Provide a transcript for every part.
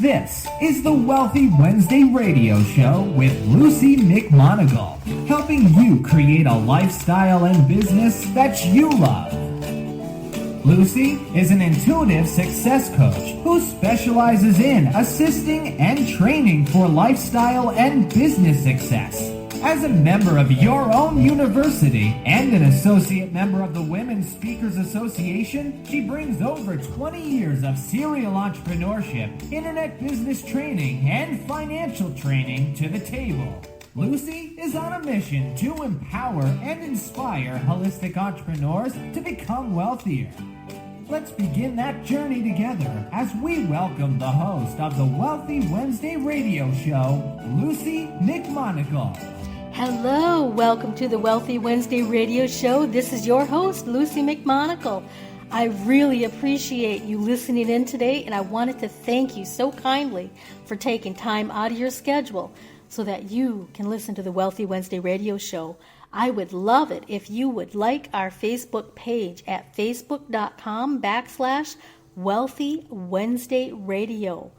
This is the Wealthy Wednesday radio show with Luci McMonagle, helping you create a lifestyle and business that you love. Luci is an intuitive success coach who specializes in assisting and training for lifestyle and business success. As a member of your own university and an associate member of the Women's Speakers Association, she brings over 20 years of serial entrepreneurship, internet business training, and financial training to the table. Luci is on a mission to empower and inspire holistic entrepreneurs to become wealthier. Let's begin that journey together as we welcome the host of the Wealthy Wednesday radio show, Luci McMonagle. Hello, welcome to the Wealthy Wednesday radio show. This is your host, Luci McMonagle. I really appreciate you listening in today, and I wanted to thank you so kindly for taking time out of your schedule so that you can listen to the Wealthy Wednesday radio show. I would love it if you would like our Facebook page at facebook.com/Wealthy Wednesday Radio.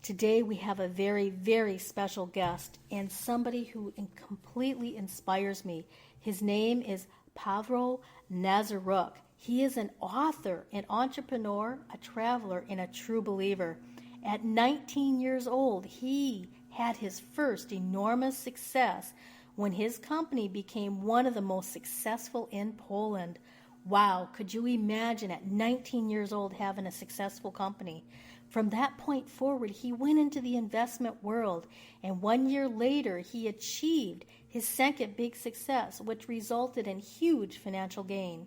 Today we have a very, very special guest and somebody who completely inspires me. His name is Pawel Nazaruk. He is an author, an entrepreneur, a traveler, and a true believer. At 19 years old, he had his first enormous success when his company became one of the most successful in Poland. Wow, could you imagine at 19 years old having a successful company? From that point forward, he went into the investment world, and 1 year later, he achieved his second big success, which resulted in huge financial gain.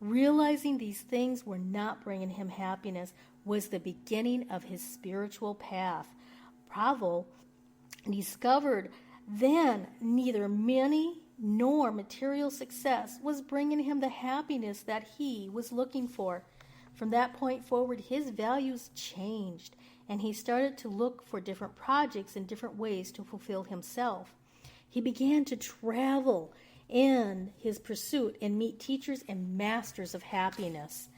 Realizing these things were not bringing him happiness was the beginning of his spiritual path. Pawel discovered then neither money nor material success was bringing him the happiness that he was looking for. From that point forward, his values changed, and he started to look for different projects and different ways to fulfill himself. He began to travel in his pursuit and meet teachers and masters of happiness.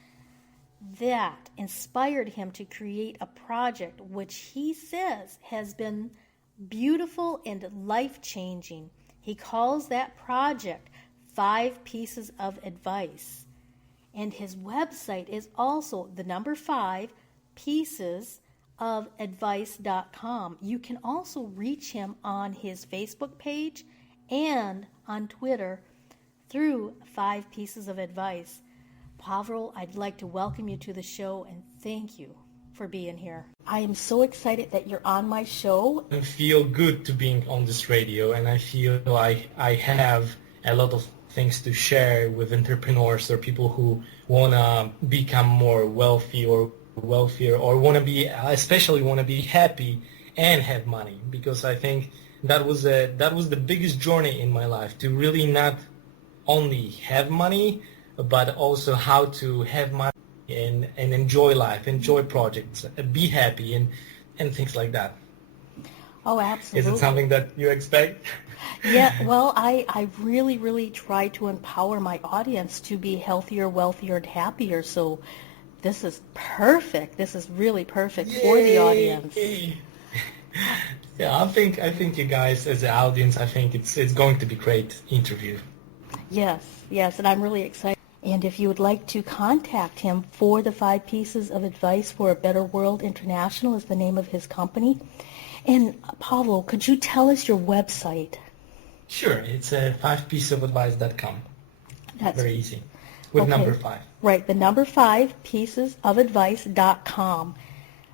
That inspired him to create a project which he says has been beautiful and life-changing. He calls that project 5 Pieces of Advice. And his website is also the number 5 piecesofadvice.com. You can also reach him on his Facebook page and on Twitter through 5 Pieces of Advice. Pawel, I'd like to welcome you to the show and thank you for being here. I am so excited that you're on my show. I feel good to being on this radio, and I feel like I have a lot of things to share with entrepreneurs or people who want to become more wealthy or wealthier, or especially want to be happy and have money, because I think that was the biggest journey in my life, to really not only have money but also how to have money and enjoy life, enjoy projects, be happy and things like that. Oh, absolutely. Is it something that you expect? Yeah, well, I really, really try to empower my audience to be healthier, wealthier, and happier. So this is perfect. This is really perfect for the audience. Yeah, I think you guys as the audience, I think it's going to be a great interview. Yes, and I'm really excited. And if you would like to contact him for the 5 Pieces of Advice for a Better World International is the name of his company. And Pawel, could you tell us your website? Sure, it's 5piecesofadvice.com. That's very easy. With okay. number 5. Right, the number 5 piecesofadvice.com.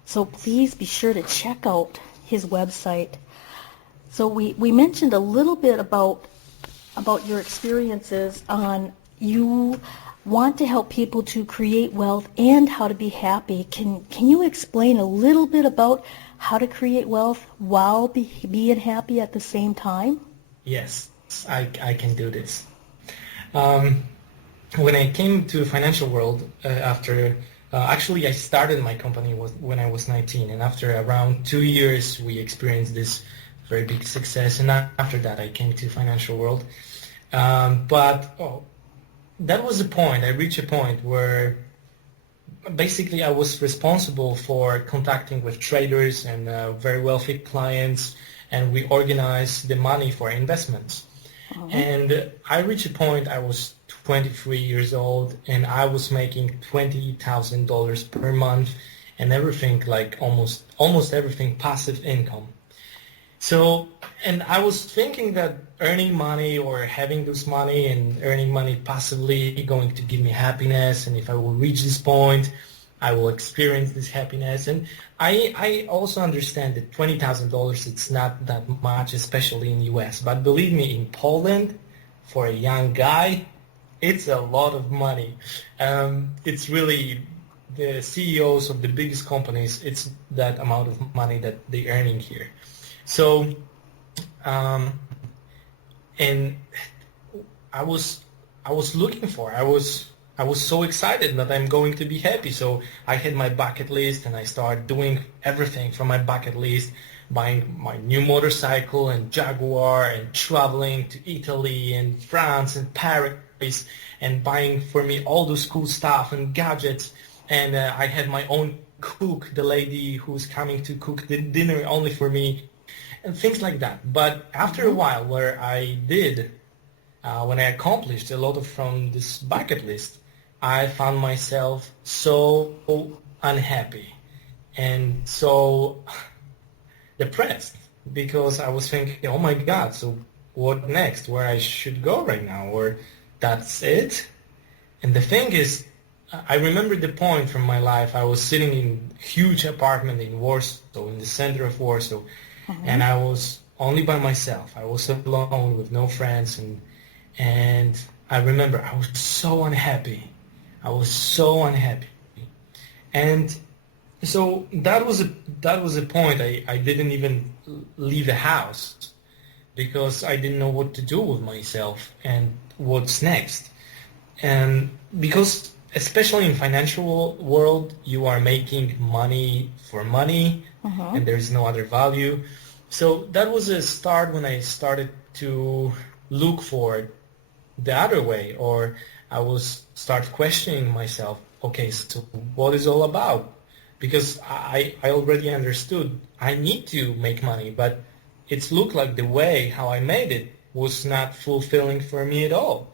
So please be sure to check out his website. So we mentioned a little bit about your experiences on you want to help people to create wealth and how to be happy. Can you explain a little bit about how to create wealth while being happy at the same time? Yes, I can do this. When I came to the financial world actually I started my company when I was 19, and after around 2 years we experienced this very big success, and after that I came to the financial world. That was the point. I reached a point where basically I was responsible for contacting with traders and very wealthy clients, and we organized the money for investments. And I reached a point, I was 23 years old, and I was making $20,000 per month, and everything, like almost everything, passive income. So, and I was thinking that earning money or having this money and earning money passively going to give me happiness, and if I will reach this point, I will experience this happiness. And I also understand that $20,000, it's not that much, especially in the US. But believe me, in Poland, for a young guy, it's a lot of money. It's really the CEOs of the biggest companies, it's that amount of money that they're earning here. So, and I was looking for, I was so excited that I'm going to be happy. So I had my bucket list, and I started doing everything from my bucket list, buying my new motorcycle and Jaguar, and traveling to Italy and France and Paris, and buying for me all those cool stuff and gadgets. And I had my own cook, the lady who's coming to cook the dinner only for me, and things like that. But after a while, when I accomplished a lot of from this bucket list, I found myself so unhappy and so depressed, because I was thinking, oh my God, so what next? Where I should go right now? Or that's it? And the thing is, I remember the point from my life. I was sitting in a huge apartment in Warsaw, in the center of Warsaw, and I was only by myself. I was alone with no friends, and I remember I was so unhappy. I was so unhappy, and so that was a point. I didn't even leave the house because I didn't know what to do with myself and what's next. And because especially in financial world, you are making money for money, and there is no other value. So that was a start when I started to look for the other way, or I was start questioning myself. Okay, so what is all about? Because I already understood I need to make money, but it looked like the way how I made it was not fulfilling for me at all.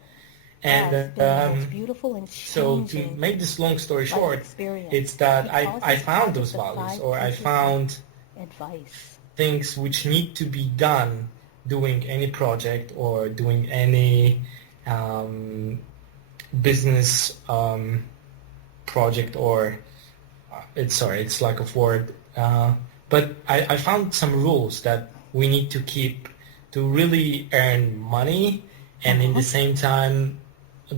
And it's beautiful and so to make this long story short, it's that I found those values, or I found advice, things which need to be done doing any project or doing any business project, or it's lack of word. But I found some rules that we need to keep to really earn money, and in the same time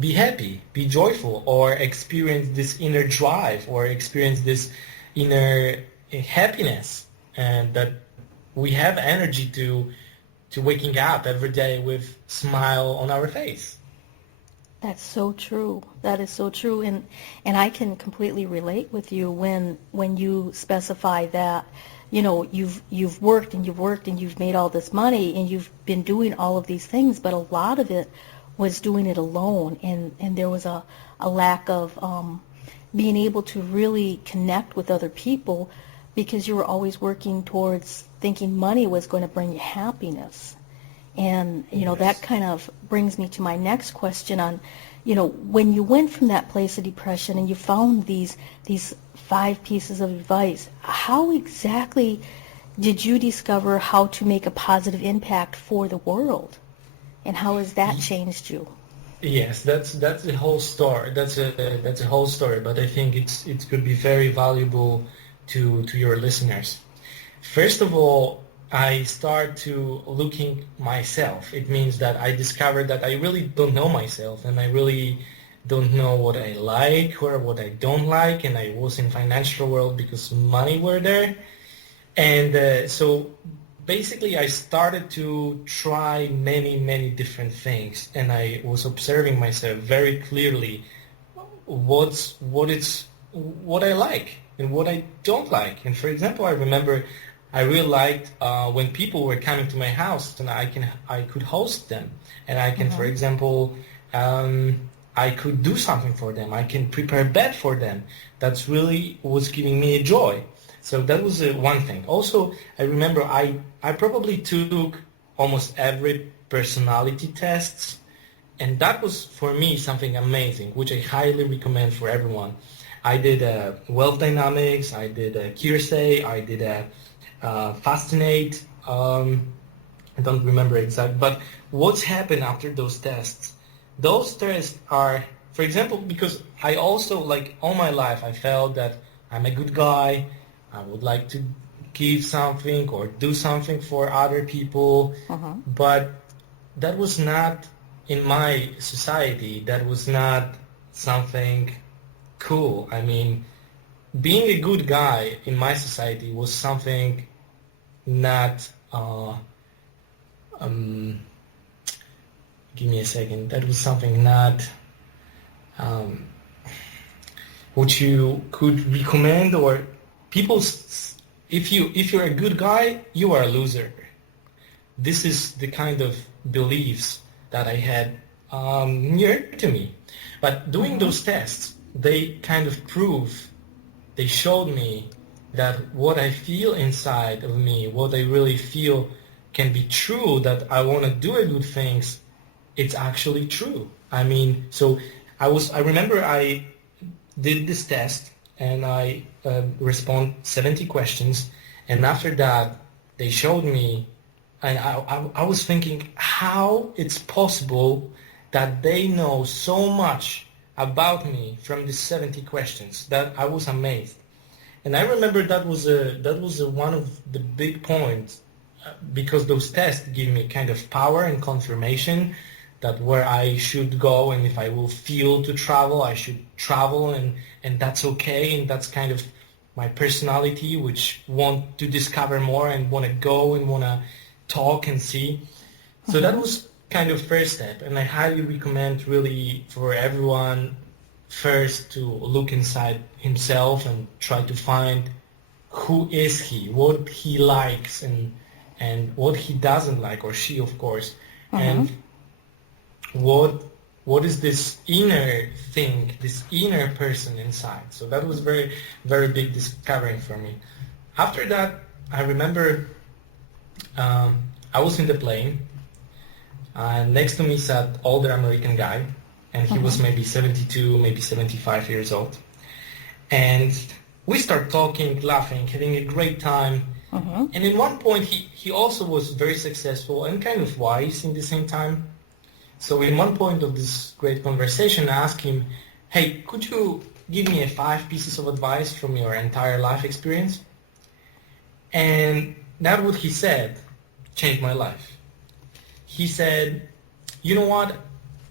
be happy, be joyful, or experience this inner drive, or experience this inner happiness, and that we have energy to waking up every day with smile on our face. That's so true. That is so true, and I can completely relate with you when you specify that, you know, you've worked and you've made all this money and you've been doing all of these things, but a lot of it was doing it alone, and there was a lack of being able to really connect with other people, because you were always working towards thinking money was going to bring you happiness. And, you know, that kind of brings me to my next question on, you know, when you went from that place of depression and you found these 5 pieces of advice, how exactly did you discover how to make a positive impact for the world? And how has that changed you? Yes, that's the whole story. That's a whole story, but I think it could be very valuable to your listeners. First of all, I start to looking myself. It means that I discovered that I really don't know myself, and I really don't know what I like or what I don't like, and I was in financial world because money were there. And so basically I started to try many different things, and I was observing myself very clearly what I like and what I don't like. And for example, I remember I really liked when people were coming to my house and I could host them, and I can, for example, I could do something for them. I can prepare bed for them. That's really was giving me a joy. So that was one thing. Also, I remember I probably took almost every personality tests, and that was for me something amazing, which I highly recommend for everyone. I did Wealth Dynamics, I did Kirsey, I did Fascinate. I don't remember exactly, but what's happened after those tests? Those tests are, for example, because I also, like, all my life I felt that I'm a good guy, I would like to give something or do something for other people, but that was not in my society, that was not something cool. I mean, being a good guy in my society was something not, give me a second, that was something not what you could recommend, or if you're a good guy, you are a loser. This is the kind of beliefs that I had near to me. But doing those tests, they kind of they showed me that what I feel inside of me, what I really feel can be true, that I want to do good things, it's actually true. I mean, so I remember I did this test and I respond 70 questions, and after that they showed me, and I was thinking how it's possible that they know so much about me from these 70 questions, that I was amazed. And I remember that was one of the big points, because those tests give me kind of power and confirmation that where I should go, and if I will feel to travel, I should travel, and that's okay, and that's kind of my personality, which want to discover more and want to go and want to talk and see. So that was kind of first step, and I highly recommend really for everyone first to look inside himself and try to find who is he, what he likes, and what he doesn't like, or she, of course, and what is this inner thing, this inner person inside. So that was very, very big discovering for me. After that, I remember I was in the plane, and next to me sat older American guy, and he was maybe 72, maybe 75 years old. And we start talking, laughing, having a great time. And in one point, he also was very successful and kind of wise in the same time. So in one point of this great conversation, I asked him, hey, could you give me 5 pieces of advice from your entire life experience? And that what he said changed my life. He said, you know what,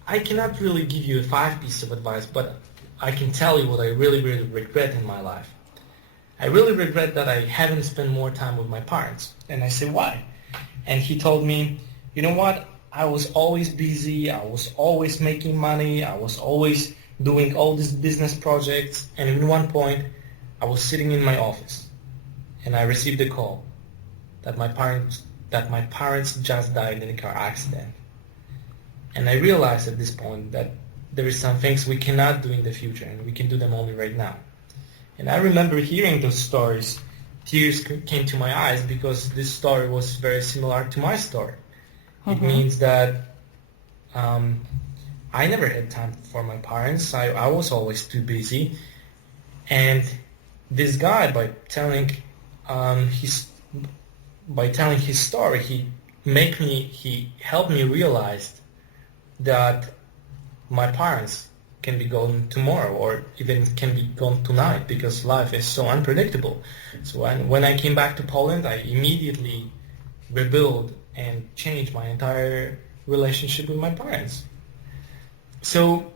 I cannot really give you 5 pieces of advice, but I can tell you what I really, really regret in my life. I really regret that I haven't spent more time with my parents. And I said, why? And he told me, you know what, I was always busy, I was always making money, I was always doing all these business projects, and in one point I was sitting in my office and I received a call that my parents just died in a car accident. And I realized at this point that there is some things we cannot do in the future, and we can do them only right now. And I remember hearing those stories, tears came to my eyes, because this story was very similar to my story. It means that I never had time for my parents. I was always too busy. And this guy, by telling his story, he helped me realize that my parents can be gone tomorrow, or even can be gone tonight, because life is so unpredictable. So when I came back to Poland, I immediately rebuilt and changed my entire relationship with my parents. So,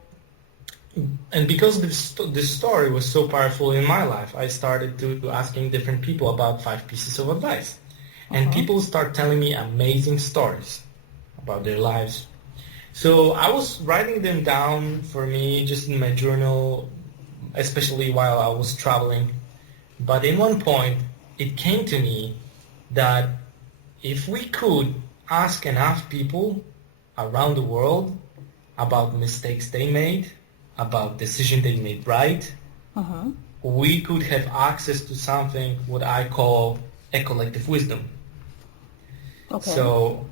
and because this story was so powerful in my life, I started to asking different people about 5 pieces of advice. And people start telling me amazing stories about their lives. So I was writing them down for me just in my journal, especially while I was traveling. But in one point, it came to me that if we could ask enough people around the world about mistakes they made, about decision they made right, we could have access to something what I call a collective wisdom. Okay. So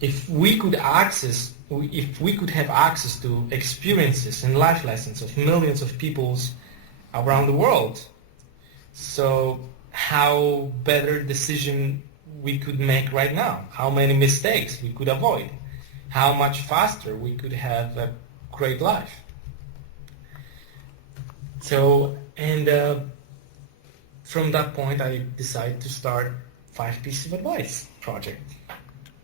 if we could have access to experiences and life lessons of millions of peoples around the world, so how better decision we could make right now, how many mistakes we could avoid, how much faster we could have a great life. So, and from that point, I decided to start 5 Pieces of Advice project.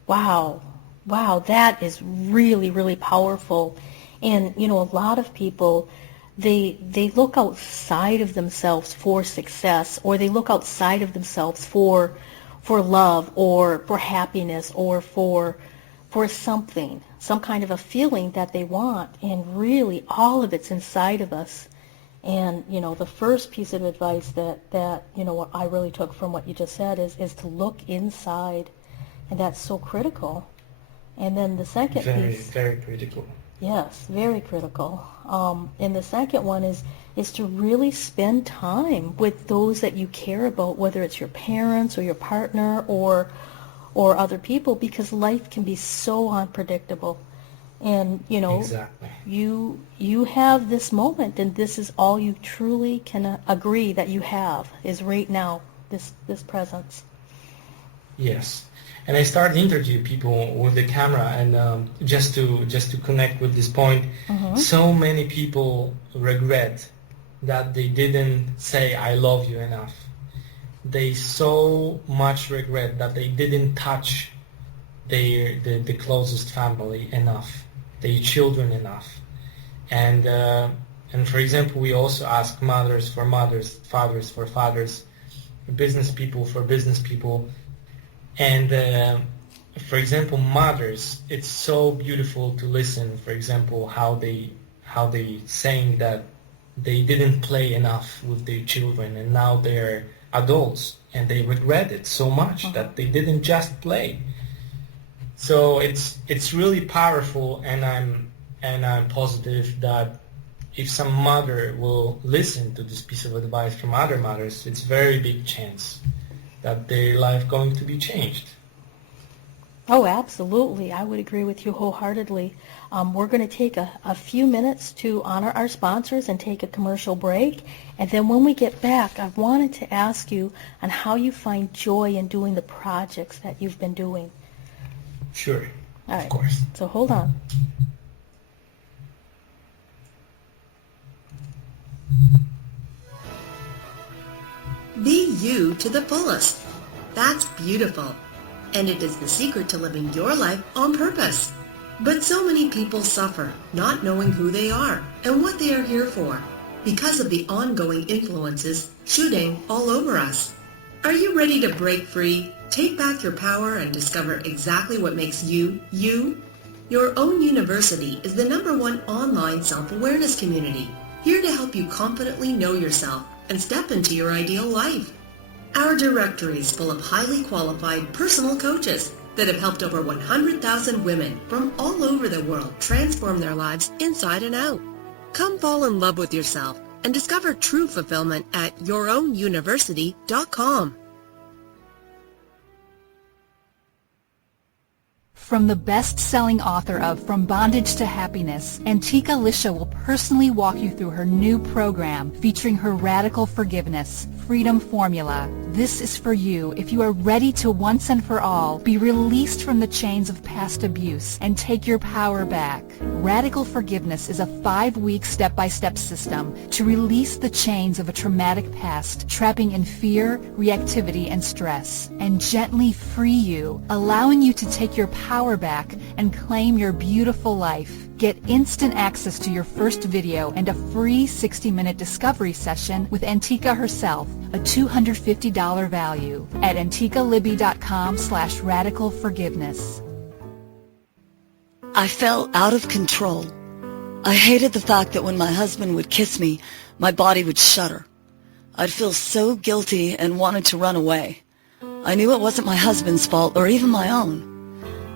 Wow. Wow, that is really, really powerful. And, a lot of people, they look outside of themselves for success, or they look outside of themselves for love, or for happiness, or for something, some kind of a feeling that they want. And really, all of it's inside of us. And, the first piece of advice that what I really took from what you just said is to look inside. And that's so critical. And then the second piece... Very critical. Yes, very critical. And the second one is to really spend time with those that you care about, whether it's your parents or your partner or other people, because life can be so unpredictable. And, Exactly. you have this moment, and this is all you truly can agree that you have, is right now, this presence. Yes. And I started interviewing people with the camera, and just to connect with this point, so many people regret that they didn't say I love you enough. They so much regret that they didn't touch the closest family enough, their children enough. And for example, we also ask mothers for mothers, fathers for fathers, business people for business people. And for example, mothers, it's so beautiful to listen, for example, how they saying that they didn't play enough with their children, and now they're adults and they regret it so much that they didn't just play. So it's really powerful, and I'm positive that if some mother will listen to this piece of advice from other mothers, it's very big chance that their life going to be changed. Oh, absolutely. I would agree with you wholeheartedly. We're going to take a few minutes to honor our sponsors and take a commercial break. And then when we get back, I wanted to ask you on how you find joy in doing the projects that you've been doing. Sure. All right. Of course. So hold on. Be you to the fullest. That's beautiful. And it is the secret to living your life on purpose. But so many people suffer not knowing who they are and what they are here for because of the ongoing influences shooting all over us. Are you ready to break free, take back your power, and discover exactly what makes you, you? Your Own University is the #1 online self-awareness community, here to help you confidently know yourself and step into your ideal life. Our directory is full of highly qualified personal coaches that have helped over 100,000 women from all over the world transform their lives inside and out. Come fall in love with yourself and discover true fulfillment at yourownuniversity.com. From the best-selling author of From Bondage to Happiness, Antika Lisha will personally walk you through her new program featuring her Radical Forgiveness, Freedom Formula. This is for you if you are ready to once and for all be released from the chains of past abuse and take your power back. Radical Forgiveness is a 5-week step-by-step system to release the chains of a traumatic past, trapping in fear, reactivity, and stress, and gently free you, allowing you to take your power back and claim your beautiful life. Get instant access to your first video and a free 60-minute discovery session with Antika herself, a $250 value, at antikalibby.com/radicalforgiveness. I felt out of control. I hated the fact that when my husband would kiss me, my body would shudder. I'd feel so guilty and wanted to run away. I knew it wasn't my husband's fault or even my own,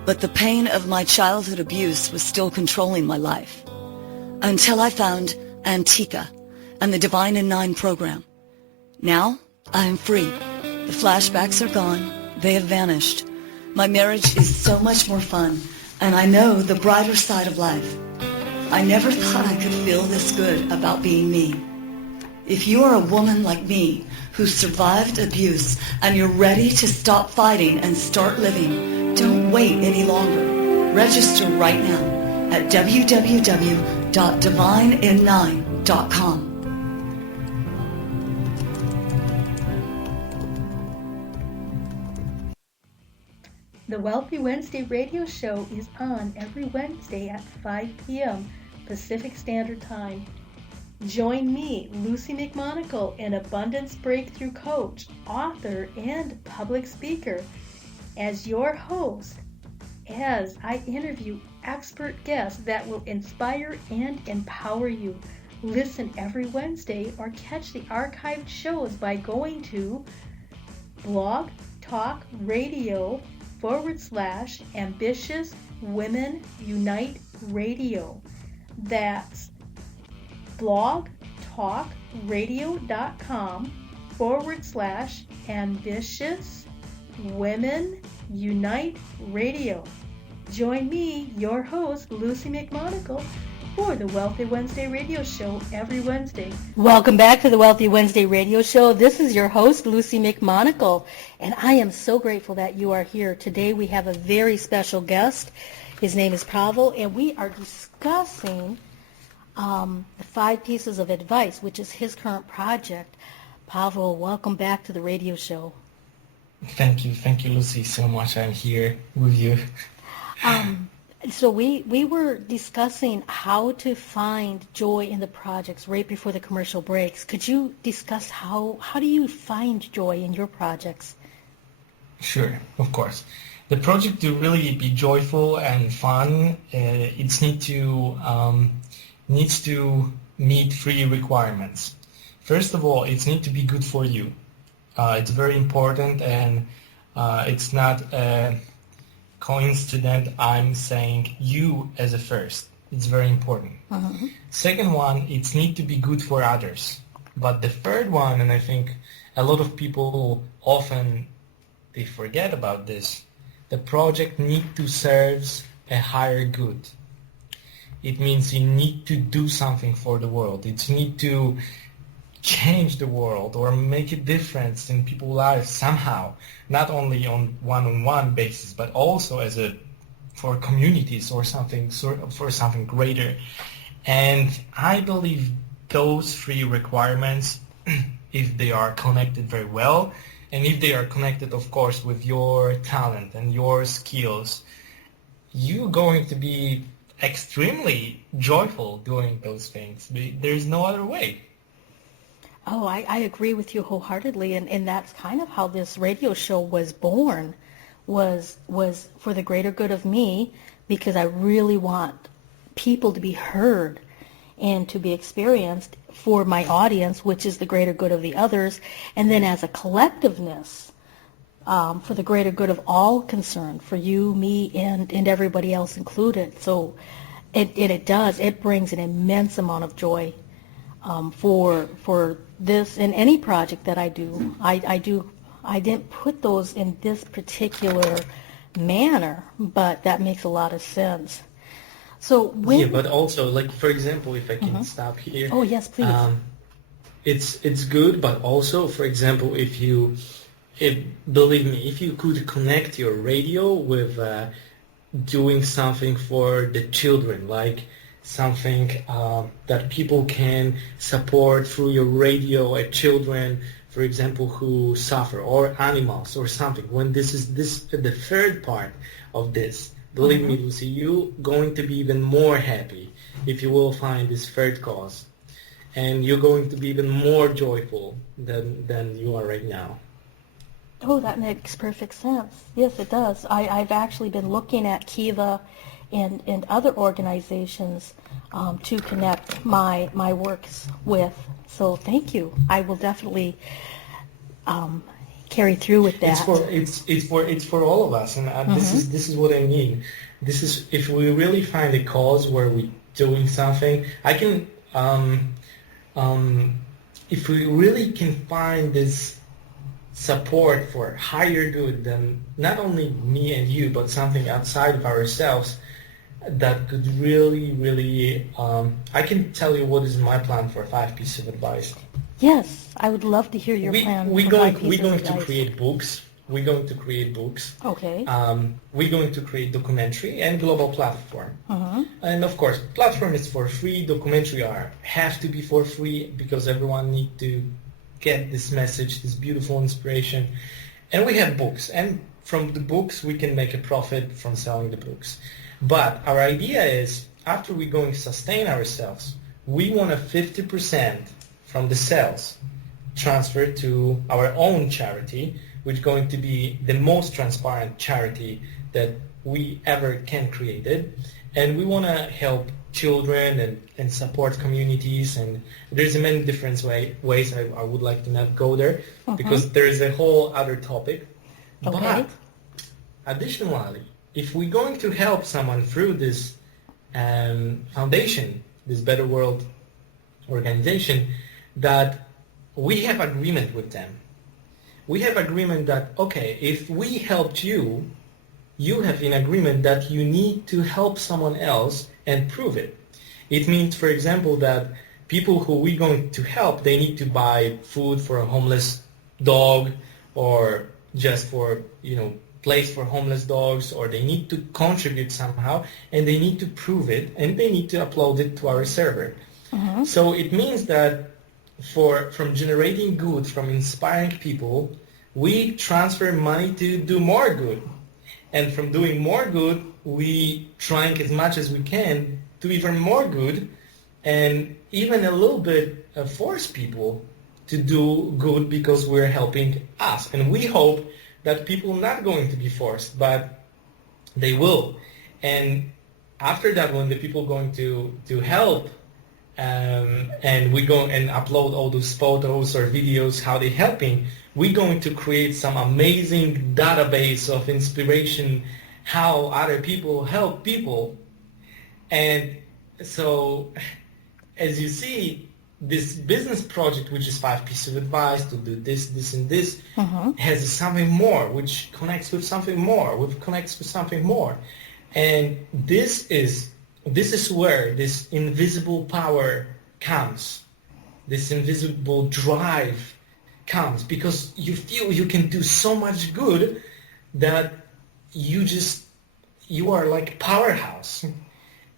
but the pain of my childhood abuse was still controlling my life. until I found Antica and the Divine in Nine program. Now, I am free. The flashbacks are gone. They have vanished. My marriage is so much more fun, and I know the brighter side of life. I never thought I could feel this good about being me. If you are a woman like me who survived abuse and you're ready to stop fighting and start living, don't wait any longer. Register right now at www.divineinline.com. The Wealthy Wednesday radio show is on every Wednesday at 5 p.m. Pacific Standard Time. Join me, Luci McMonagle, an abundance breakthrough coach, author, and public speaker, as your host as I interview expert guests that will inspire and empower you. Listen every Wednesday or catch the archived shows by going to Blog Talk Radio /Ambitious Women Unite Radio. That's blogtalkradio.com /Ambitious Women Unite Radio. Join me, your host, Luci McMonagle, for the Wealthy Wednesday radio show every Wednesday. Welcome back to the Wealthy Wednesday radio show. This is your host, Luci McMonagle, and I am so grateful that you are here. Today we have a very special guest. His name is Pawel, and we are discussing the 5 pieces of advice, which is his current project. Pawel, welcome back to the radio show. Thank you, Luci, so much. I'm here with you. So we were discussing how to find joy in the projects right before the commercial breaks. Could you discuss how do you find joy in your projects? Sure, of course. The project to really be joyful and fun, it needs to meet 3 requirements. First of all, it needs to be good for you. It's very important, and it's not a coincidence I'm saying you as a first. It's very important. Uh-huh. Second one, it needs to be good for others. But the third one, and I think a lot of people often they forget about this, the project needs to serve a higher good. It means you need to do something for the world. It needs to change the world or make a difference in people's lives somehow, not only on one-on-one basis, but also for communities or for something greater. And I believe those 3 requirements, if they are connected very well, and if they are connected, of course, with your talent and your skills, you're going to be extremely joyful doing those things. There's no other way. Oh, I agree with you wholeheartedly, and that's kind of how this radio show was born, was for the greater good of me, because I really want people to be heard and to be experienced for my audience, which is the greater good of the others, and then as a collectiveness, for the greater good of all concerned, for you, me, and everybody else included. So it brings an immense amount of joy for this and any project that I do. I didn't put those in this particular manner, but that makes a lot of sense. So but also, like, for example, if I can stop here. Oh yes, please. It's good, but also, for example, believe me, if you could connect your radio with doing something for the children, like something that people can support through your radio at children, for example, who suffer, or animals or something. When this is the third part of this, believe me, Luci, you're going to be even more happy if you will find this third cause, and you're going to be even more joyful than you are right now. Oh, that makes perfect sense. Yes, it does. I've actually been looking at Kiva and other organizations to connect my works with. So thank you. I will definitely carry through with that. It's for all of us, and this is what I mean. This is, if we really find a cause where we doing something. I can, if we really can find this support for higher good than not only me and you, but something outside of ourselves, that could really, I can tell you what is my plan for 5 pieces of advice. Yes, I would love to hear your plan We're for 5 going pieces of to advice. create books. We're going to create books. Okay. We're going to create documentary and global platform. Uh-huh. And of course, platform is for free. Documentary have to be for free because everyone need to get this message, this beautiful inspiration. And we have books. And from the books, we can make a profit from selling the books. But our idea is, after we're going to sustain ourselves, we want a 50% from the sales transfer to our own charity, which is going to be the most transparent charity that we ever can create it. And we want to help children and support communities. And there's many different ways. I would like to not go there because there is a whole other topic. Okay. But additionally, if we're going to help someone through this foundation, this Better World organization, that we have agreement with them. We have agreement that, okay, if we helped you, you have an agreement that you need to help someone else and prove it. It means, for example, that people who we're going to help, they need to buy food for a homeless dog or just for, place for homeless dogs, or they need to contribute somehow, and they need to prove it, and they need to upload it to our server. So it means that from generating good, from inspiring people, we transfer money to do more good. And from doing more good, we trying as much as we can do even more good, and even a little bit force people to do good because we're helping us. And we hope that people not going to be forced, but they will. And after that, when the people going to help, and we go and upload all those photos or videos how they helping, we're going to create some amazing database of inspiration how other people help people. And so, as you see, this business project, which is 5 pieces of advice to do this, this, and this, has something more, which connects with something more, which connects with something more. And this is where this invisible power comes, this invisible drive comes, because you feel you can do so much good that you are like powerhouse.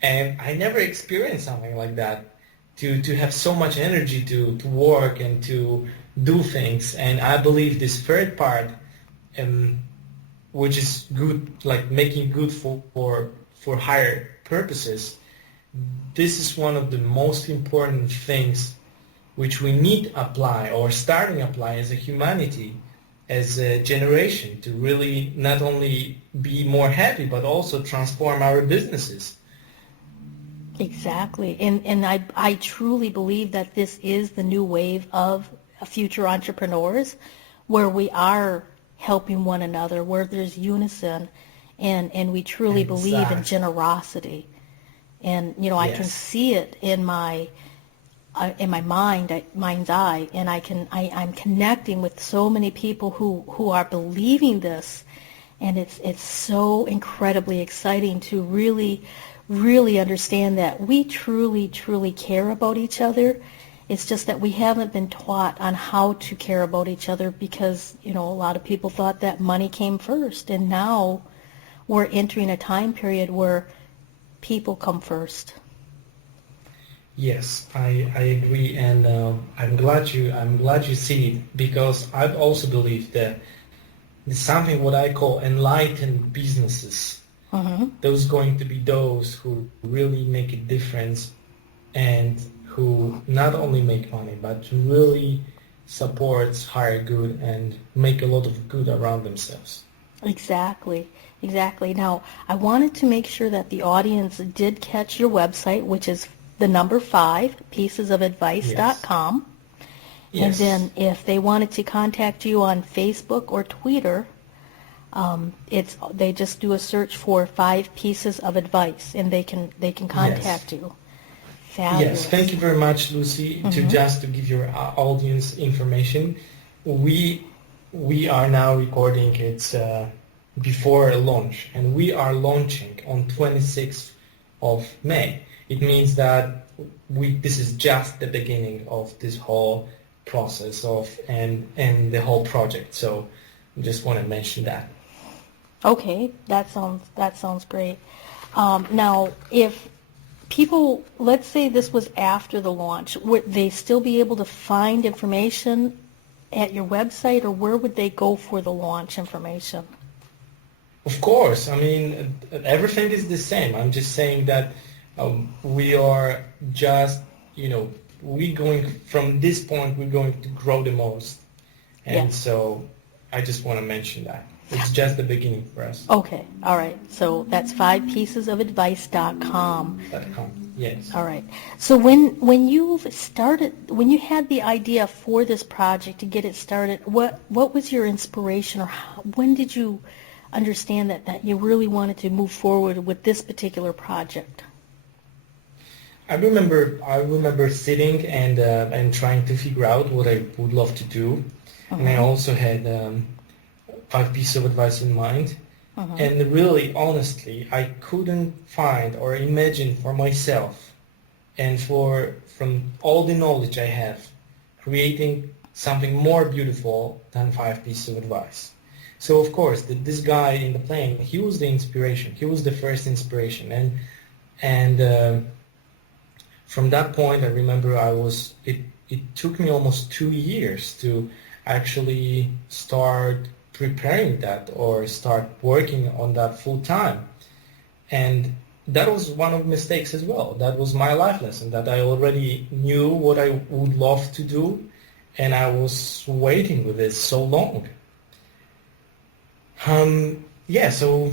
And I never experienced something like that, to have so much energy to work and to do things. And I believe this third part, which is good, like making good for higher purposes, this is one of the most important things which we need to apply or starting to apply as a humanity, as a generation, to really not only be more happy but also transform our businesses. Exactly. And I truly believe that this is the new wave of future entrepreneurs, where we are helping one another, where there's unison, and we truly believe in generosity. And, I can see it in my mind's eye, and I'm connecting with so many people who are believing this, and it's so incredibly exciting to really understand that we truly care about each other. It's just that we haven't been taught on how to care about each other because, a lot of people thought that money came first, and now we're entering a time period where people come first. Yes, I agree, and I'm glad you see it, because I also believe that it's something what I call enlightened businesses. Those going to be those who really make a difference, and who not only make money but really supports higher good and make a lot of good around themselves. Exactly. Now, I wanted to make sure that the audience did catch your website, which is the number 5, piecesofadvice.com. Yes. And then if they wanted to contact you on Facebook or Twitter, they just do a search for 5 Pieces of Advice, and they can contact you. Fabulous. Yes, thank you very much, Lucy. To give your audience information, we are now recording it before a launch, and we are launching on 26th of May. It means that this is just the beginning of this whole process and the whole project. So I just want to mention that. Okay, that sounds great. Now, if people, let's say this was after the launch, would they still be able to find information at your website, or where would they go for the launch information? Of course, I mean, everything is the same. I'm just saying that we are just, from this point, we're going to grow the most. And so I just want to mention that. It's just the beginning for us. Okay, all right. So that's 5piecesofadvice.com. Yes. All right. So when you had the idea for this project to get it started, what was your inspiration, or when did you understand that you really wanted to move forward with this particular project? I remember sitting and trying to figure out what I would love to do, and I also had 5 pieces of advice in mind. And really, honestly, I couldn't find or imagine for myself, and from all the knowledge I have, creating something more beautiful than 5 pieces of advice. So of course, this guy in the plane, he was the inspiration. He was the first inspiration, and from that point, I remember it took me almost 2 years to actually start preparing that or start working on that full time. And that was one of the mistakes as well. That was my life lesson, that I already knew what I would love to do, and I was waiting with it so long. So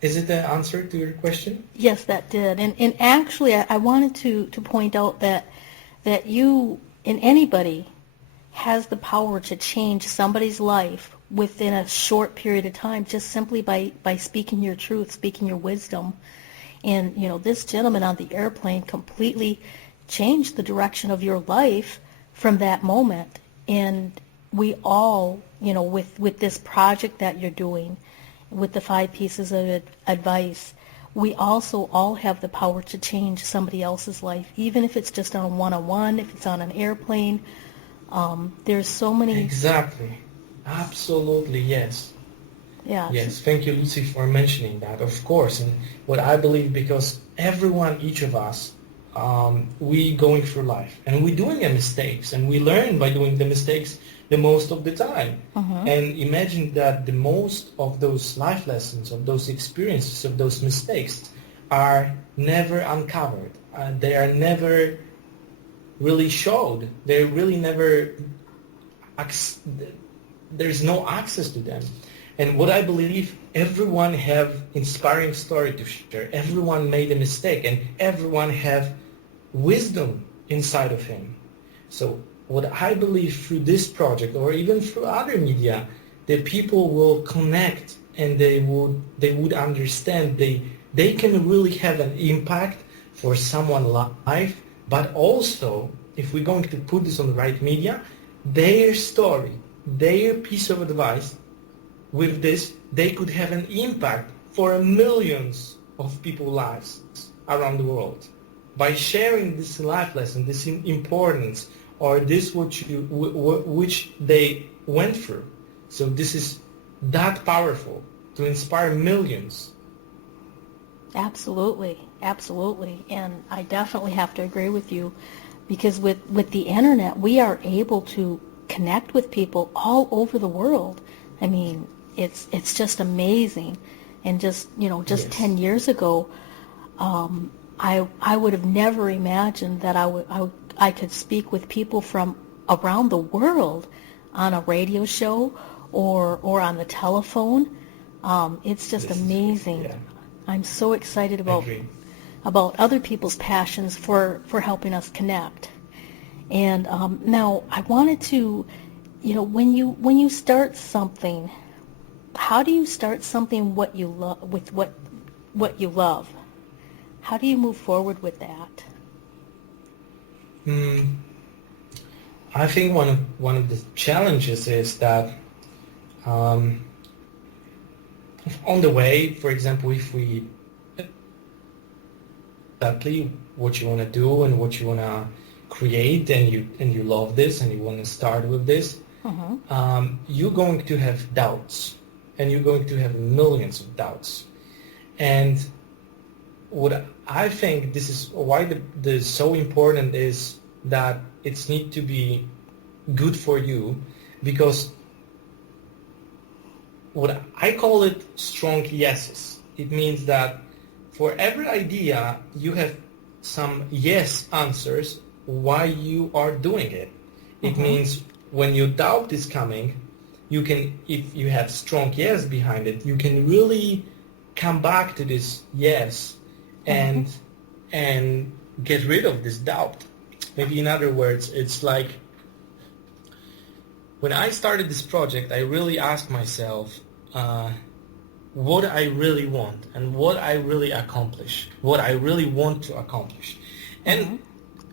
is it the answer to your question? Yes, that did. And actually, I wanted to point out that you, and anybody, has the power to change somebody's life within a short period of time, just simply by speaking your truth, speaking your wisdom. And, this gentleman on the airplane completely changed the direction of your life from that moment. And we all, with this project that you're doing, with the 5 pieces of advice, we also all have the power to change somebody else's life, even if it's just on a one-on-one, if it's on an airplane. There's so many... Exactly. Absolutely, yes. Yeah. Yes, thank you, Lucy, for mentioning that, of course. And what I believe, because everyone, each of us, we going through life, and we're doing mistakes, and we learn by doing the mistakes the most of the time. And imagine that the most of those life lessons, of those experiences, of those mistakes are never uncovered. They are never really showed. They really never, there's no access to them. And what I believe, everyone have inspiring story to share. Everyone made a mistake, and everyone have wisdom inside of him. So what I believe through this project, or even through other media, that people will connect, and they would understand they can really have an impact for someone's life. But also, if we're going to put this on the right media, their story, their piece of advice, with this, they could have an impact for millions of people's lives around the world. By sharing this life lesson, this importance, or this which they went through. So this is that powerful to inspire millions. Absolutely, absolutely. And I definitely have to agree with you, because with the internet, we are able to connect with people all over the world. I mean, it's just amazing. And just Yes. 10 years ago, I would have never imagined that I could speak with people from around the world on a radio show or on the telephone. It's just amazing. Yeah. I'm so excited about other people's passions for helping us connect. And now I wanted to, when you start something, how do you start something what you love with what you love? How do you move forward with that? I think one of the challenges is that on the way, for example, if we exactly what you want to do and what you want to create, and you love this and you want to start with this, you're going to have doubts, and you're going to have millions of doubts. And what I think this is why the so important is that it's need to be good for you, because what I call it strong yeses. It means that for every idea you have some yes answers why you are doing it. It means when your doubt is coming, you can, if you have strong yes behind it, you can really come back to this yes and get rid of this doubt. Maybe in other words, it's like when I started this project, I really asked myself what I really want and what I really accomplish, what I really want to accomplish. And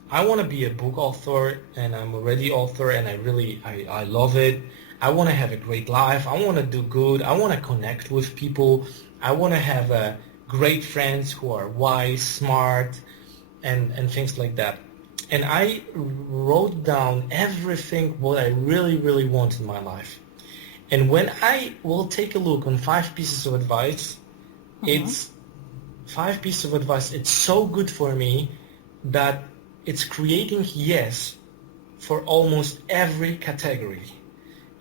I want to be a book author, and I'm already author, and I love it. I want to have a great life. I want to do good. I want to connect with people. I want to have great friends who are wise, smart, and things like that. And I wrote down everything what I really, really want in my life. And when I will take a look on 5 pieces of advice, it's 5 pieces of advice. It's so good for me that it's creating yes for almost every category.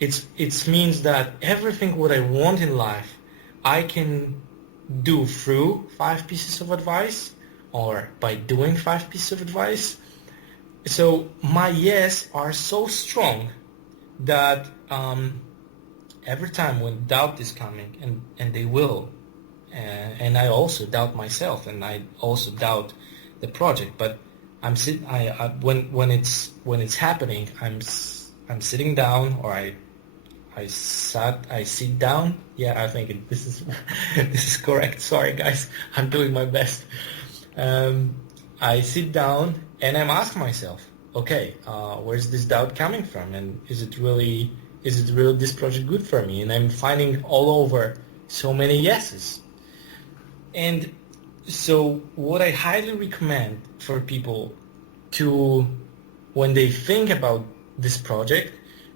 It means that everything what I want in life, I can do through 5 pieces of advice or by doing 5 pieces of advice. So my yes are so strong that every time when doubt is coming, and they will, and I also doubt myself, and I also doubt the project, but when it's happening, I'm sitting down, or I sit down. Yeah, I think this is correct. Sorry guys, I'm doing my best. I sit down and I'm asking myself, okay, where's this doubt coming from, and is it really this project good for me? And I'm finding all over so many yeses. And so what I highly recommend for people to, when they think about this project,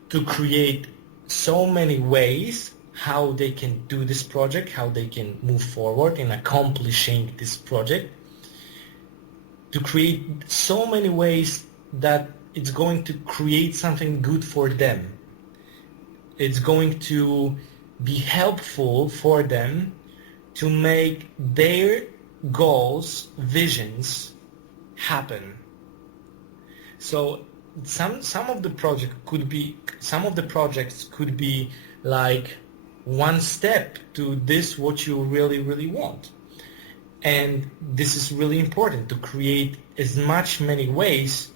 to create so many ways how they can do this project, how they can move forward in accomplishing this project, to create so many ways that it's going to create something good for them. It's going to be helpful for them to make their goals, visions happen. So some of the projects could be like one step to this what you really, really want. And this is really important, to create as many ways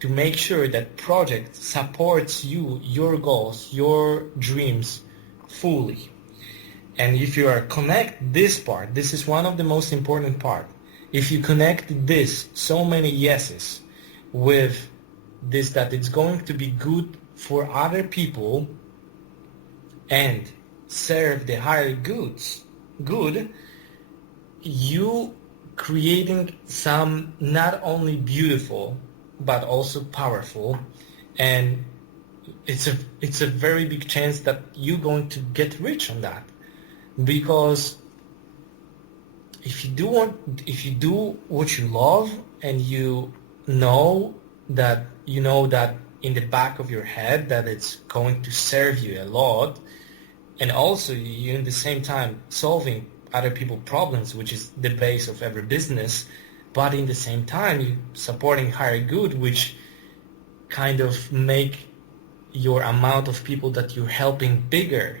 to make sure that project supports you, your goals, your dreams fully. And if you are connect this part, this is one of the most important part. If you connect this, so many yeses, with this, that it's going to be good for other people and serve the higher good, you creating some not only beautiful but also powerful, and it's a very big chance that you're going to get rich on that. Because if you do what you love, and you know that in the back of your head that it's going to serve you a lot, and also you in the same time solving other people's problems, which is the base of every business, but in the same time you supporting higher good, which kind of make your amount of people that you're helping bigger,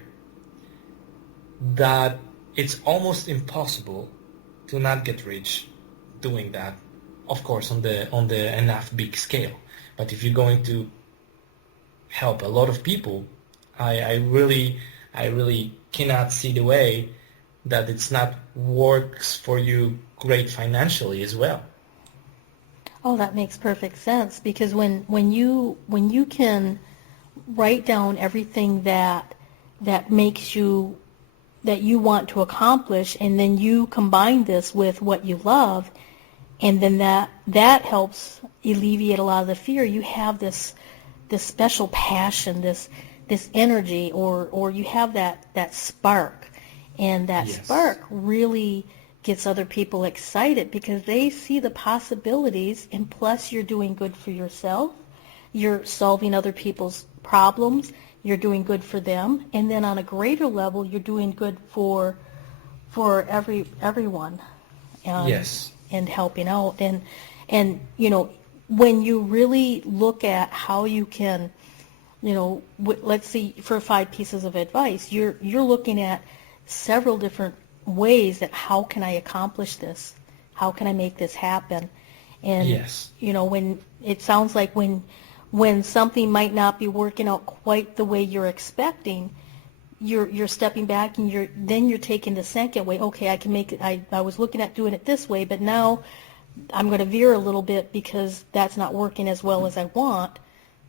that it's almost impossible to not get rich doing that. Of course, on the enough big scale. But if you're going to help a lot of people, I really cannot see the way that it's not works for you great financially as well. Oh, that makes perfect sense, because when you can write down everything that makes you, that you want to accomplish, and then you combine this with what you love, and then that helps alleviate a lot of the fear. You have this special passion, this energy, or you have that spark, and that Yes. spark really gets other people excited because they see the possibilities, and plus you're doing good for yourself, you're solving other people's problems, you're doing good for them, and then on a greater level you're doing good for everyone, and, Yes. and helping out, and when you really look at how you can, let's see, for 5 pieces of advice, you're looking at several different ways that how can I accomplish this? How can I make this happen? And Yes. When it sounds like when something might not be working out quite the way you're expecting, you're stepping back, and you're taking the second way. Okay, I can make it. I was looking at doing it this way, but now I'm going to veer a little bit because that's not working as well as I want.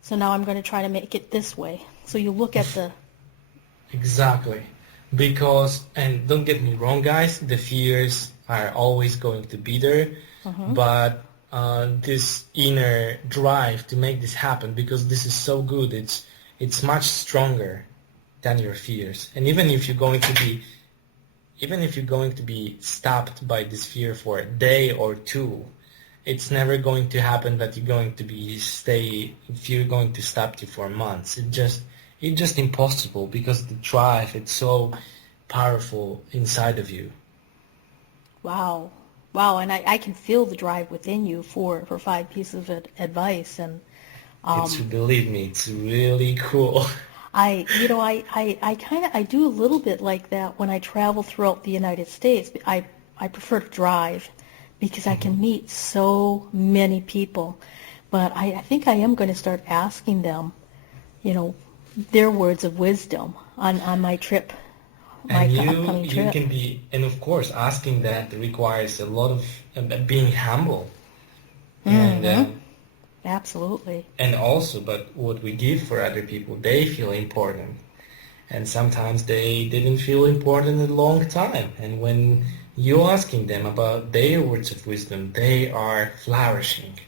So now I'm going to try to make it this way. So you look at the... Exactly. Because, and don't get me wrong, guys, the fears are always going to be there, but this inner drive to make this happen, because this is so good, it's much stronger than your fears. And even if you're going to be stopped by this fear for a day or two, it's never going to happen that you're going to if you're going to stop you for months. It's just impossible, because the drive, it's so powerful inside of you. Wow, and I can feel the drive within you for 5 pieces of advice, and Believe me, it's really cool. I do a little bit like that when I travel throughout the United States. I prefer to drive because I can meet so many people, but I think I am going to start asking them, their words of wisdom on my trip, my upcoming you trip. can be, and of course, asking that requires a lot of being humble, and Absolutely. and also, but what we give for other people, they feel important, and sometimes they didn't feel important in a long time, and when you're asking them about their words of wisdom, they are flourishing,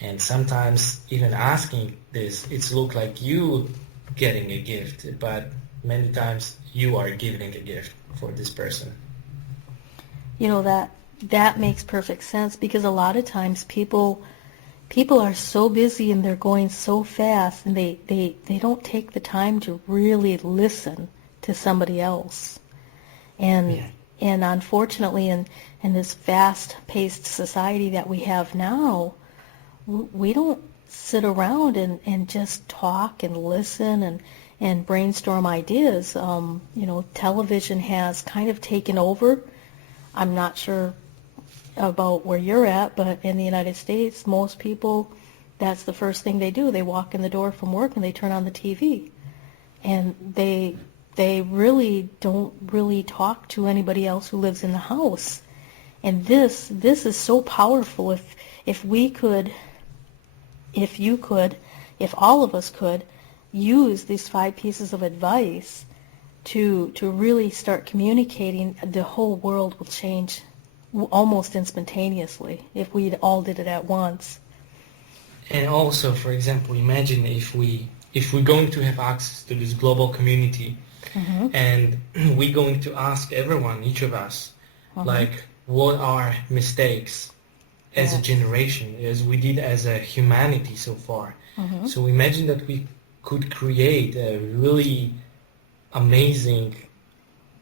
and sometimes even asking this, it's look like you getting a gift, but many times you are giving a gift for this person. That makes perfect sense, because a lot of times people are so busy and they're going so fast, and they don't take the time to really listen to somebody else. And unfortunately, in this fast-paced society that we have now, we don't sit around and just talk and listen and brainstorm ideas. Television has kind of taken over. I'm not sure about where you're at, but in the United States, most people, that's the first thing they do. They walk in the door from work and they turn on the TV. And they really don't really talk to anybody else who lives in the house. And this is so powerful. If we could, if you could, if all of us could use these 5 pieces of advice to really start communicating, the whole world will change almost instantaneously if we all did it at once. And also, for example, imagine if we're going to have access to this global community, and we're going to ask everyone, each of us, like, what are mistakes as a generation, as we did as a humanity so far. So imagine that we could create a really amazing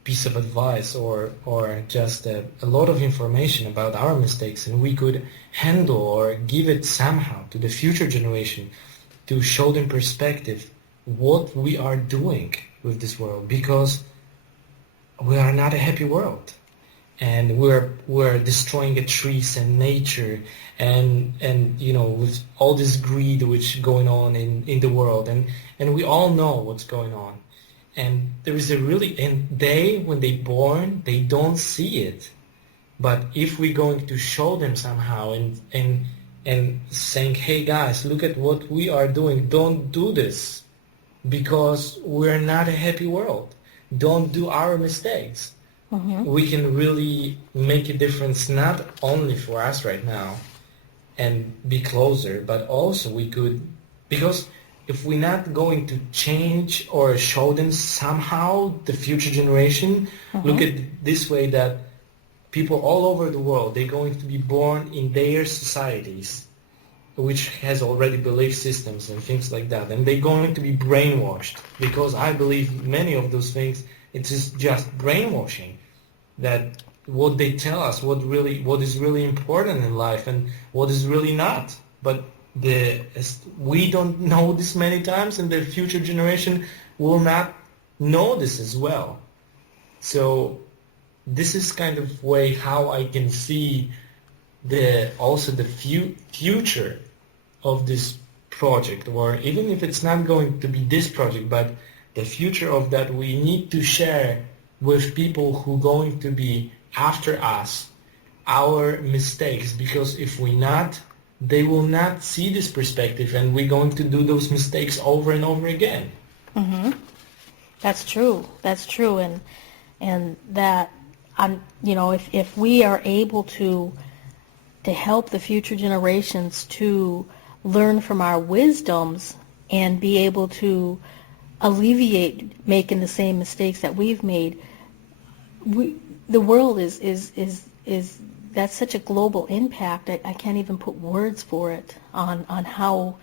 piece of advice or just a lot of information about our mistakes, and we could handle or give it somehow to the future generation to show them perspective what we are doing with this world, because we are not a happy world, and we're destroying the trees and nature, and with all this greed which going on in the world, and we all know what's going on. And there is and when they born, they don't see it. But if we're going to show them somehow and saying, hey guys, look at what we are doing, don't do this because we're not a happy world. Don't do our mistakes. We can really make a difference not only for us right now and be closer, but also we could, because if we're not going to change or show them somehow the future generation, look at it this way, that people all over the world, they're going to be born in their societies, which has already belief systems and things like that, and they're going to be brainwashed, because I believe many of those things, it is just brainwashing, that what they tell us, what is really important in life and what is really not. But we don't know this many times, and the future generation will not know this as well. So this is kind of way how I can see the future of this project, or even if it's not going to be this project, but the future of that we need to share with people who going to be after us our mistakes, because if we not, they will not see this perspective, and we're going to do those mistakes over and over again. That's true. That's true, and that if we are able to help the future generations to learn from our wisdoms and be able to alleviate making the same mistakes that we've made, the world is that's such a global impact. I can't even put words for it on how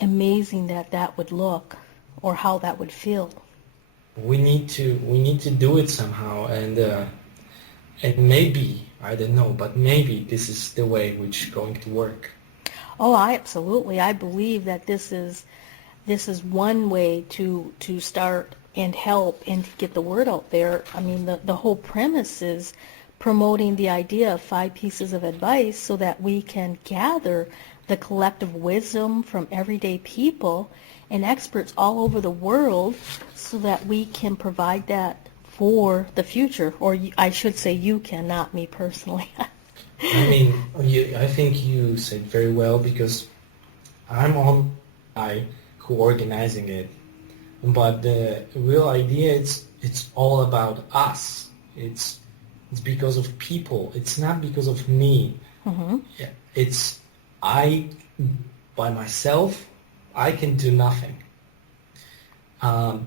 amazing that would look, or how that would feel. We need to do it somehow, and maybe, I don't know, but maybe this is the way which is going to work. Oh, I believe that this is one way to start and help and to get the word out there. I mean, the whole premise is promoting the idea of 5 pieces of advice so that we can gather the collective wisdom from everyday people and experts all over the world, so that we can provide that for the future. Or I should say you can, not me personally. I mean, I think you said very well, because I'm on who organizing it, but the real idea it's all about us. It's because of people. It's not because of me. Yeah, it's I by myself. I can do nothing.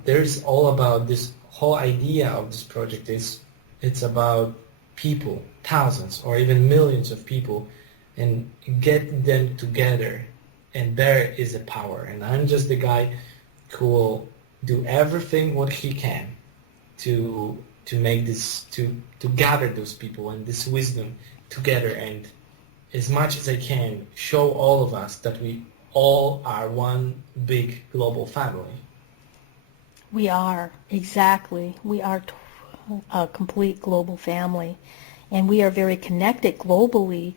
There's all about this whole idea of this project. It's about people, thousands or even millions of people, and get them together, and there is a power. And I'm just the guy who will do everything what he can to make this, to gather those people and this wisdom together, and as much as I can show all of us that we all are one big global family. We are, exactly. We are a complete global family, and we are very connected globally,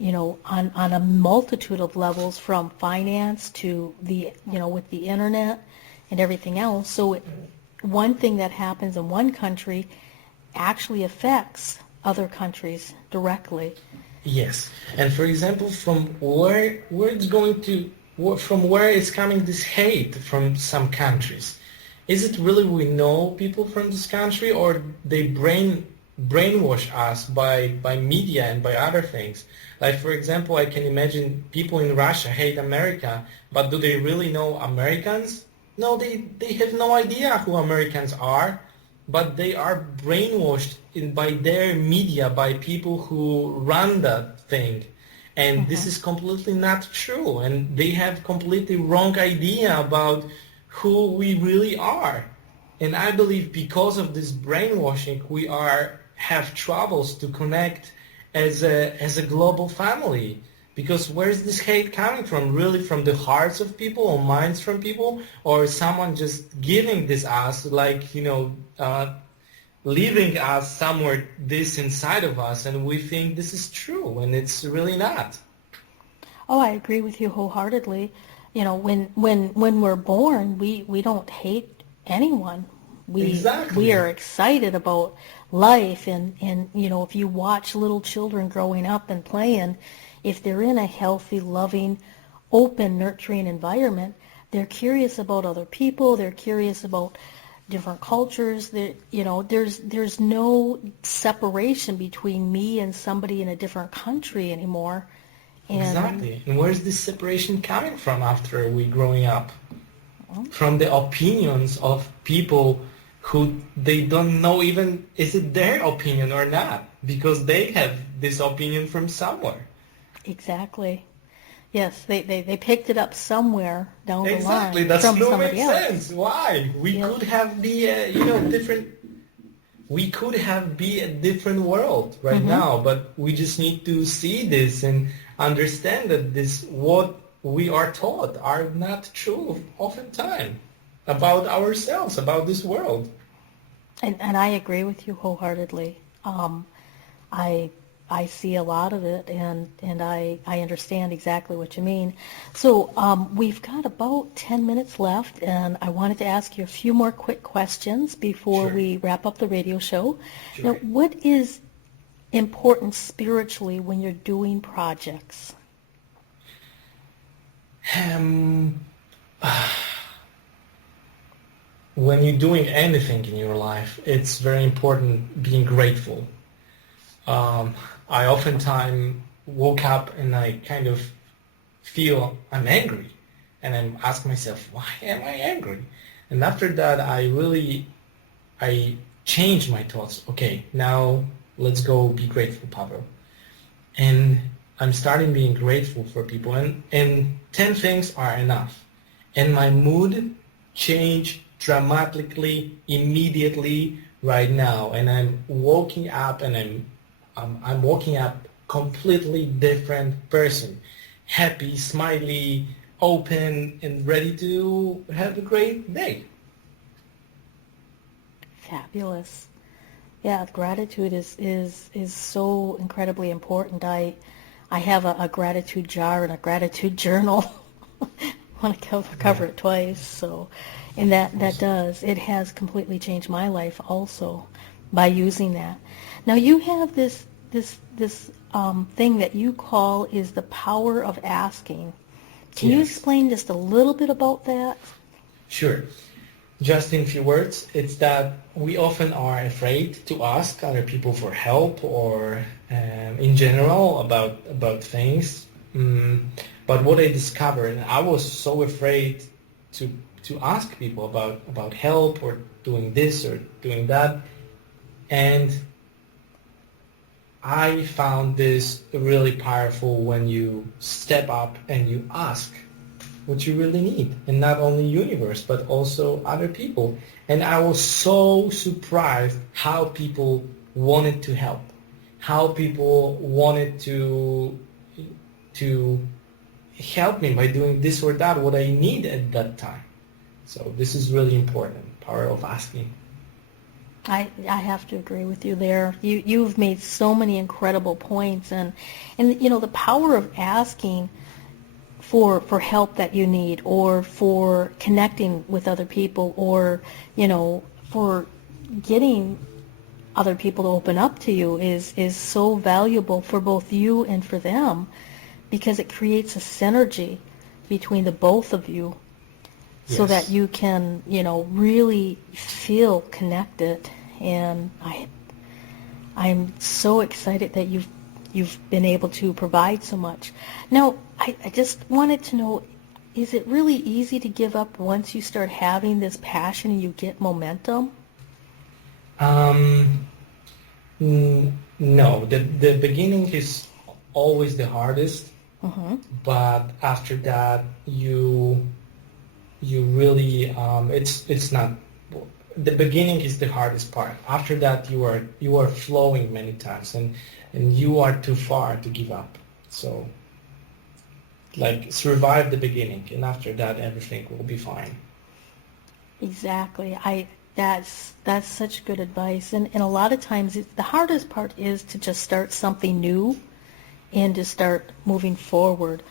on a multitude of levels, from finance to with the internet and everything else. So one thing that happens in one country actually affects other countries directly. Yes, and for example, from where it's coming this hate from some countries? Is it really we know people from this country, or they brainwash us by media and by other things? Like, for example, I can imagine people in Russia hate America, but do they really know Americans? No, they have no idea who Americans are, but they are brainwashed by their media, by people who run that thing. And this is completely not true, and they have completely wrong idea about who we really are. And I believe because of this brainwashing, we have troubles to connect as a global family. Because where's this hate coming from? Really from the hearts of people or minds from people, or someone just giving this us, like, leaving us somewhere this inside of us, and we think this is true, and it's really not. Oh, I agree with you wholeheartedly. When we're born, we don't hate anyone. Exactly. we are excited about life, and if you watch little children growing up and playing, if they're in a healthy, loving, open, nurturing environment, they're curious about other people, they're curious about different cultures. There's no separation between me and somebody in a different country anymore. And Exactly. And where's this separation coming from after we growing up? From the opinions of people who they don't know even is it their opinion or not, because they have this opinion from somewhere. Exactly. Yes, they picked it up somewhere down the Exactly. line That from still somebody makes else. sense. Why? We Yeah. could have different. We could have be a different world right now, but we just need to see this and understand that this what we are taught are not true oftentimes about ourselves, about this world. And I agree with you wholeheartedly. I see a lot of it, and I understand exactly what you mean. So we've got about 10 minutes left, and I wanted to ask you a few more quick questions before Sure. we wrap up the radio show. Sure. Now, what is important spiritually when you're doing projects? Um, when you're doing anything in your life, it's very important being grateful. I oftentimes woke up and I kind of feel I'm angry, and I ask myself, why am I angry? And after that, I changed my thoughts. Okay, now let's go be grateful, Pavel. And I'm starting being grateful for people, and 10 things are enough. And my mood changed dramatically, immediately, right now. And I'm waking up, and I'm waking up completely different person, happy, smiley, open, and ready to have a great day. Fabulous. Yeah, gratitude is so incredibly important. I have a gratitude jar and a gratitude journal. I want to cover it twice. So, and that does, it has completely changed my life also by using that. Now you have this thing that you call is the power of asking. Can you Yes. explain just a little bit about that? Sure. Just in a few words, it's that we often are afraid to ask other people for help or in general about things. But what I discovered, and I was so afraid to ask people about help or doing this or doing that, and I found this really powerful when you step up and you ask what you really need, and not only universe but also other people. And I was so surprised how people wanted to help, how people wanted to help me by doing this or that, what I need at that time. So this is really important, power of asking. I have to agree with you there. You've made so many incredible points, and the power of asking for help that you need, or for connecting with other people, or for getting other people to open up to you is so valuable for both you and for them, because it creates a synergy between the both of you. So Yes. that you can, really feel connected. And I'm so excited that you've been able to provide so much. Now, I just wanted to know, is it really easy to give up once you start having this passion and you get momentum? No, the beginning is always the hardest, but after that you really it's not, the beginning is the hardest part. After that you are flowing many times, and you are too far to give up. So like survive the beginning, and after that everything will be fine. Exactly. That's such good advice. And a lot of times the hardest part is to just start something new and to start moving forward.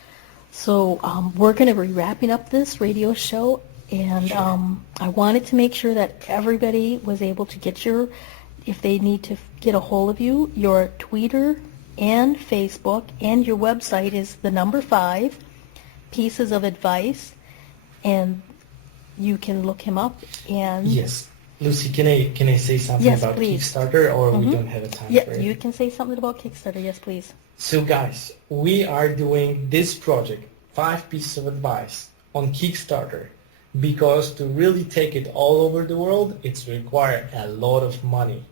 So we're going to be wrapping up this radio show, And Sure. I wanted to make sure that everybody was able to get if they need to get a hold of you, your Twitter and Facebook, and your website is the number 5, Pieces of Advice, and you can look him up. And Yes. Lucy, can I say something Yes, about please. Kickstarter, or we don't have a time Yeah, for it? you can say something about Kickstarter. Yes, please. So guys, we are doing this project, 5 Pieces of Advice, on Kickstarter, because to really take it all over the world, it's require a lot of money.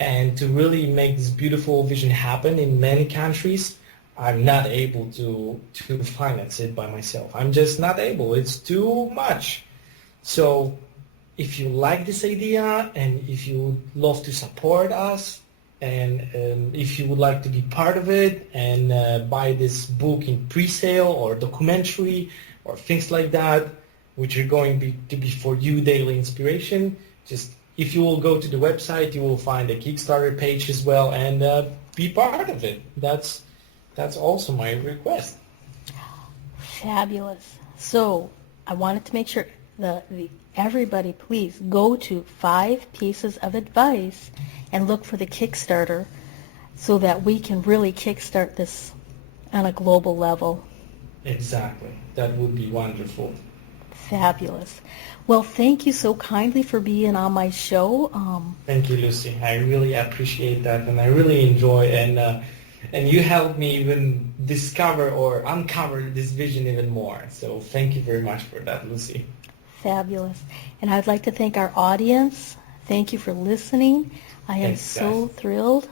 And to really make this beautiful vision happen in many countries, I'm not able to finance it by myself. I'm just not able. It's too much. So if you like this idea, and if you would love to support us, and if you would like to be part of it and buy this book in pre-sale or documentary or things like that, which are going to be for you daily inspiration, just if you will go to the website, you will find a Kickstarter page as well, and be part of it. That's also my request. Fabulous. So I wanted to make sure everybody please go to 5 Pieces of Advice and look for the Kickstarter so that we can really kickstart this on a global level. Exactly. That would be wonderful. Fabulous. Well, thank you so kindly for being on my show. Thank you, Lucy. I really appreciate that, and I really enjoy, and you helped me even discover or uncover this vision even more. So thank you very much for that, Lucy. Fabulous. And I'd like to thank our audience. Thank you for listening. I am Thanks, so guys. thrilled.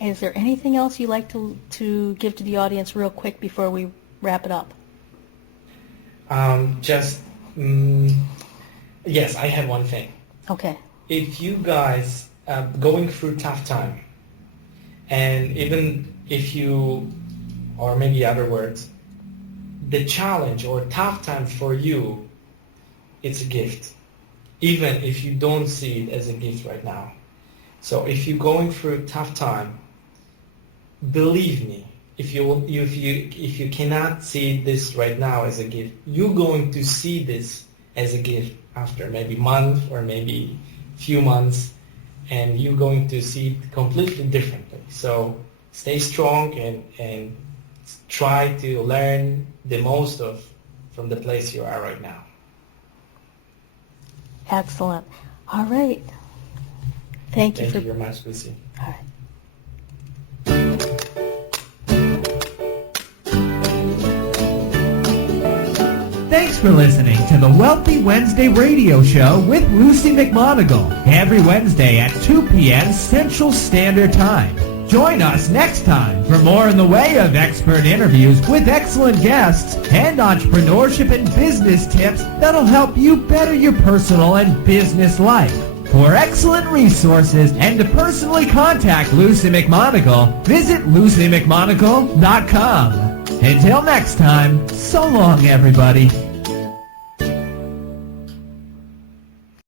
Is there anything else you'd like to give to the audience real quick before we wrap it up? Yes, I have one thing. Okay. If you guys going through tough time, and even if you, or maybe other words, the challenge or tough time for you, it's a gift, even if you don't see it as a gift right now. So if you're going through a tough time, believe me, if you cannot see this right now as a gift, you're going to see this as a gift after maybe month or maybe few months, and you're going to see it completely differently. So stay strong and try to learn the most from the place you are right now. Excellent. All right. Thank you Thank you very much, Lucy. All right. Thanks for listening to the Wealthy Wednesday radio show with Luci McMonagle every Wednesday at 2 p.m. Central Standard Time. Join us next time for more in the way of expert interviews with excellent guests and entrepreneurship and business tips that'll help you better your personal and business life. For excellent resources and to personally contact Luci McMonagle, visit lucimcmonagle.com. Until next time, so long everybody.